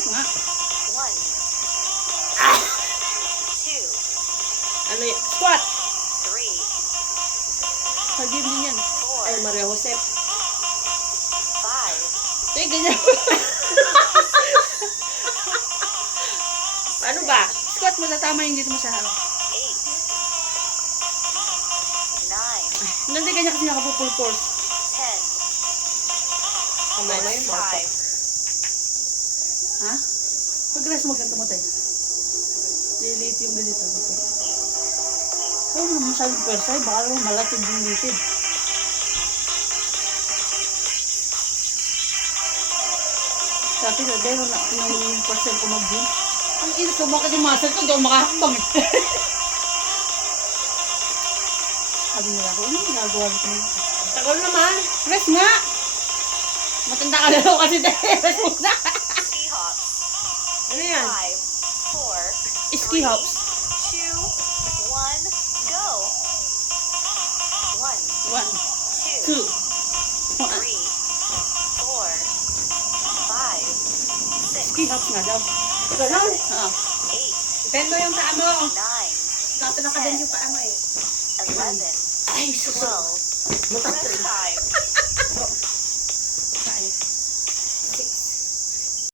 Squat nga. 1, 2, Ano yun? Squat! 3, Sa gym din yan. Ay, 4, Maria Jose. 5, Eh, ganyan. Paano ba? Squat mo, tatama yung dito mo sa harap. 8, 9, Hindi ganyan kasi nakapo-full force. 10, Kamay mo yun, Marco. 5, Ha? Pag-rest mo ganito mo tayo. Lilit yung ganito dito. Ay, naman masyadong pwersa. Baka naman malatid yung litid. Dati na dahil na yung percent ko mag-gym. Ang init ko, bakit yung muscle ko, di ako makahakbang. Sabi nila ako, ano yung ginagawa ko na? Tagal naman. Rest nga! Matanda ka na daw kasi dahil. Rest mo na! ski hops, Ano yan? 5, 4, Ski hops. 2, 1, go. 1, 1, 2, 2, 3, 4, 5, 6, ski hops nga daw. Ganon. Ah. 8, Bendo yung paa mo. 9, Dapat nakaganda yung paa mo eh. 11, Ay, susunod. 12, rest time.